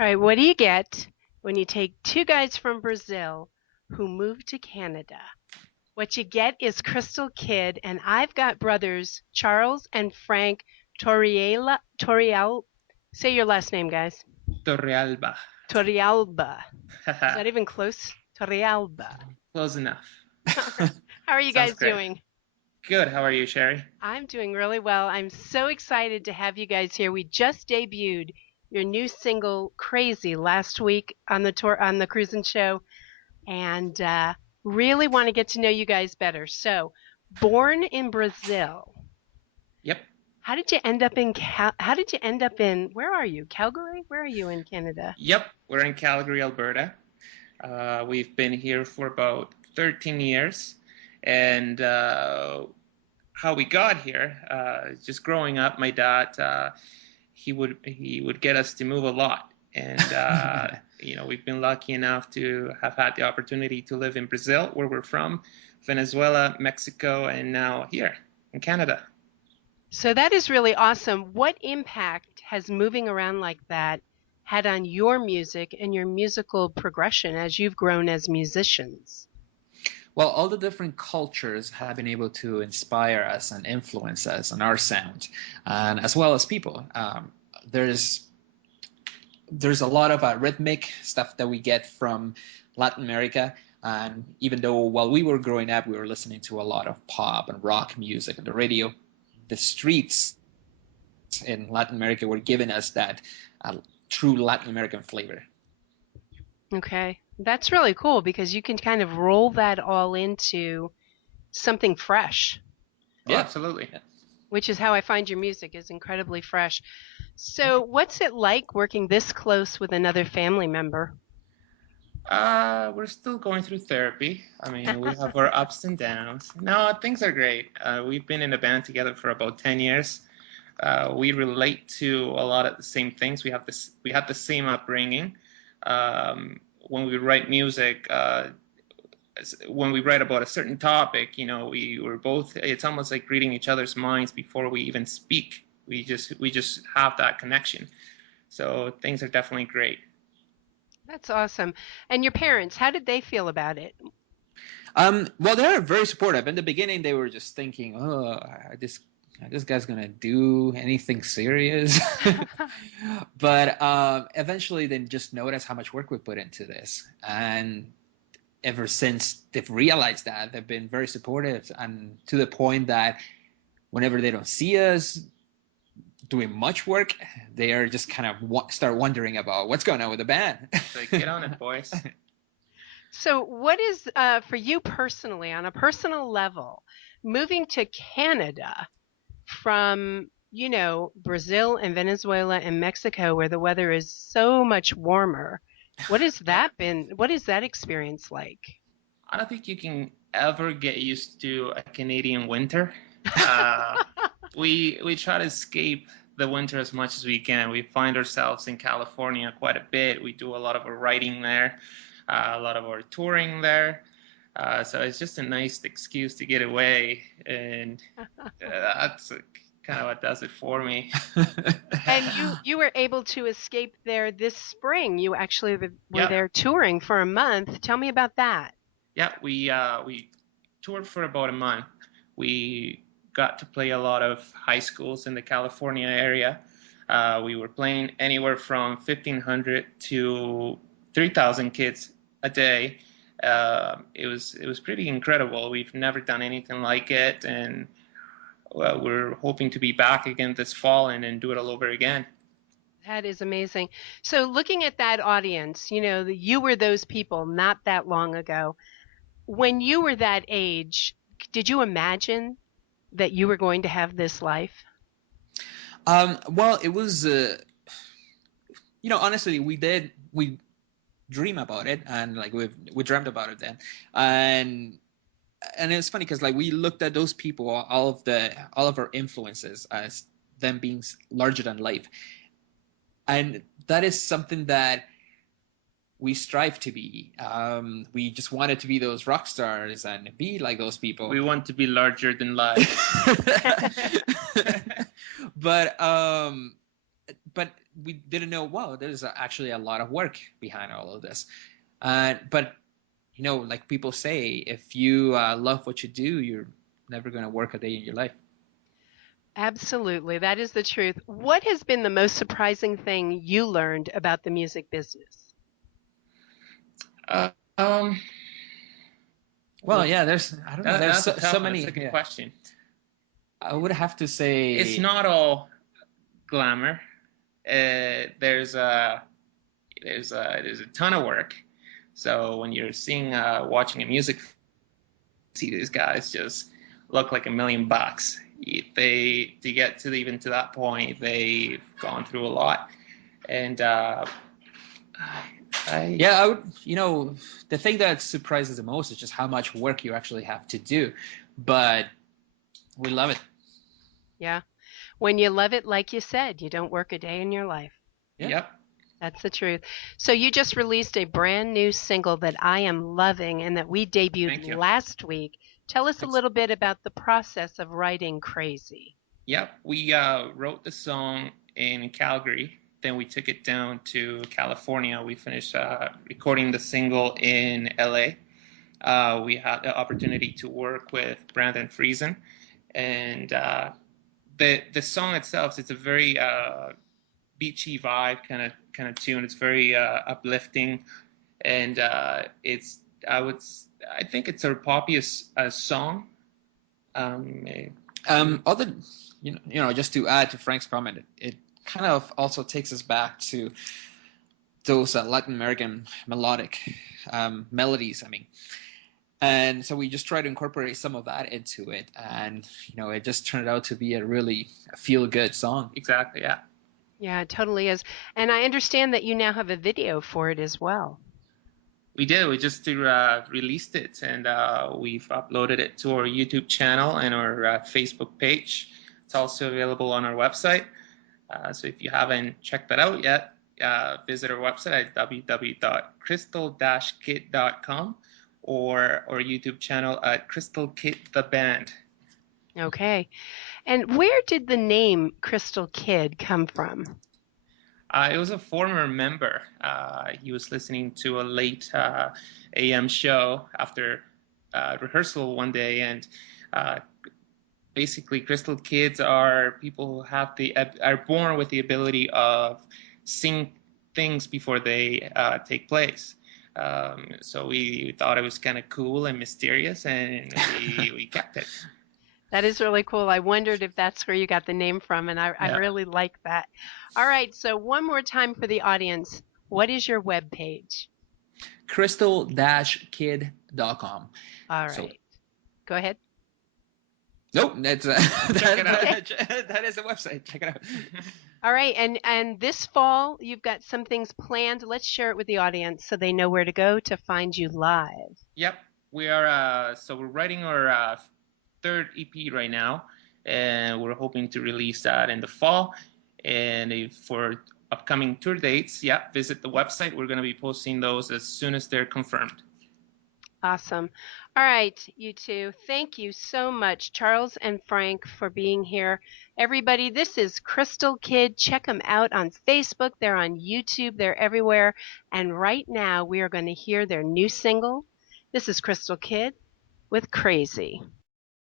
All right, what do you get when you take two guys from Brazil who moved to Canada? What you get is Crystal Kidd, and I've got brothers Charles and Frank Toriel. Say your last name, guys. Torrealba. Torialba. Is that even close? Torialba. Close enough. All right. How are you Sounds guys great. doing? Good. How are you, Sherry? I'm doing really well. I'm so excited to have you guys here. We just debuted your new single "Crazy" last week on the tour on the Cruisin' Show, and really want to get to know you guys better. So, born in Brazil, Yep. how did you end up in how did you end up in where are you? Calgary? Where are you in Canada? Yep. We're in Calgary, Alberta. We've been here for about 13 years. And how we got here, just growing up, my dad, he would get us to move a lot. And, we've been lucky enough to have had the opportunity to live in Brazil, where we're from, Venezuela, Mexico, and now here in Canada. So that is really awesome. What impact has moving around like that had on your music and your musical progression as you've grown as musicians? Well, all the different cultures have been able to inspire us and influence us on our sound, and as well as people. There's there's a lot of rhythmic stuff that we get from Latin America. And even though while we were growing up, we were listening to a lot of pop and rock music on the radio, the streets in Latin America were giving us that uh, true Latin American flavor. Okay. That's really cool because you can kind of roll that all into something fresh, Oh, Yeah. absolutely. which is how I find your music is incredibly fresh. So, what's it like working this close with another family member? We're still going through therapy. I mean, we have our ups and downs. No, things are great. We've been in a band together for about 10 years. We relate to a lot of the same things. We have the same upbringing. When we write music, when we write about a certain topic, we were both. It's almost like reading each other's minds before we even speak. We just have that connection. So things are definitely great. That's awesome. And your parents, how did they feel about it? Well, they're very supportive. In the beginning, they were just thinking, "Oh, this guy's gonna do anything serious?" But eventually, they just noticed how much work we put into this, and ever since they've realized that, they've been very supportive, and to the point that whenever they don't see us doing much work, they are just kind of start wondering about what's going on with the band. So get on it, boys. So, what is for you personally, on a personal level, moving to Canada from, Brazil and Venezuela and Mexico, where the weather is so much warmer? What has Yeah. that been? What is that experience like? I don't think you can ever get used to a Canadian winter. Uh, we try to escape the winter as much as we can. We find ourselves in California quite a bit. We do a lot of our writing there, a lot of our touring there. So it's just a nice excuse to get away, and that's kind of what does it for me. And you were able to escape there this spring. You actually were Yep. there touring for a month. Tell me about that. Yeah, we toured for about a month. We got to play a lot of high schools in the California area. We were playing anywhere from 1,500 to 3,000 kids a day. It was pretty incredible. We've never done anything like it, and we're hoping to be back again this fall and do it all over again. That is amazing. So, looking at that audience, you were those people not that long ago. When you were that age, did you imagine that you were going to have this life? Well, it was, honestly, we dream about it, and like we dreamt about it then, and it's funny because like we looked at those people, all of our influences as them being larger than life, and that is something that we strive to be. We just wanted to be those rock stars and be like those people. We want to be larger than life. but um, but we didn't know. Wow, there's actually a lot of work behind all of this. But like people say, if you love what you do, you're never going to work a day in your life. Absolutely. That is the truth. What has been the most surprising thing you learned about the music business? Uh, um, Well, well, yeah, I don't know, there's that's a so tough one. That's a many. good Yeah, question. I would have to It's say. not all glamour. There's a ton of work. So when you're watching a music, see these guys just look like $1,000,000. They to get to even to that point, they've gone through a lot, and Yeah, I would. The thing that surprises the most is just how much work you actually have to do, but we love it. Yeah. When you love it, like you said, you don't work a day in your life. Yeah. yep. That's the truth. So you just released a brand new single that I am loving and that we debuted Thank you. last week. Tell us a Thanks. little bit about the process of writing Crazy. Yep, we wrote the song in Calgary. Then we took it down to California. We finished recording the single in LA. We had the opportunity to work with Brandon Friesen, and the song itself, it's a very beachy vibe kind of tune. It's very uplifting, and I think it's our poppiest song. Um, Other, just to add to Frank's comment, it kind of also takes us back to those Latin American melodic melodies. I mean, and so we just try to incorporate some of that into it, and it just turned out to be a really feel good song. exactly, yeah. Yeah, it totally is. And I understand that you now have a video for it as well. We did. We just released it, and we've uploaded it to our YouTube channel and our Facebook page. It's also available on our website. So if you haven't checked that out yet, visit our website at www.crystal-kid.com or our YouTube channel at Crystal Kid the Band. Okay. And where did the name Crystal Kid come from? It was a former member. He was listening to a late AM show after rehearsal one day, and uh, basically, crystal kids are people who are born with the ability of seeing things before they take place. So we thought it was kind of cool and mysterious, and we kept it. That is really cool. I wondered if that's where you got the name from, and I Yeah. really like that. All right, so one more time for the audience. What is your web page? Crystal-kid.com. All So right, go ahead. nope, that's Check it out. that is a website. Check it out. All right, and this fall you've got some things planned. Let's share it with the audience so they know where to go to find you live. Yep, we are. So we're writing our third EP right now, and we're hoping to release that in the fall. And for upcoming tour dates, yeah, visit the website. We're going to be posting those as soon as they're confirmed. Awesome. All right, you two. Thank you so much, Charles and Frank, for being here. Everybody, this is Crystal Kid. Check them out on Facebook. They're on YouTube. They're everywhere. And right now, we are going to hear their new single. This is Crystal Kid with Crazy.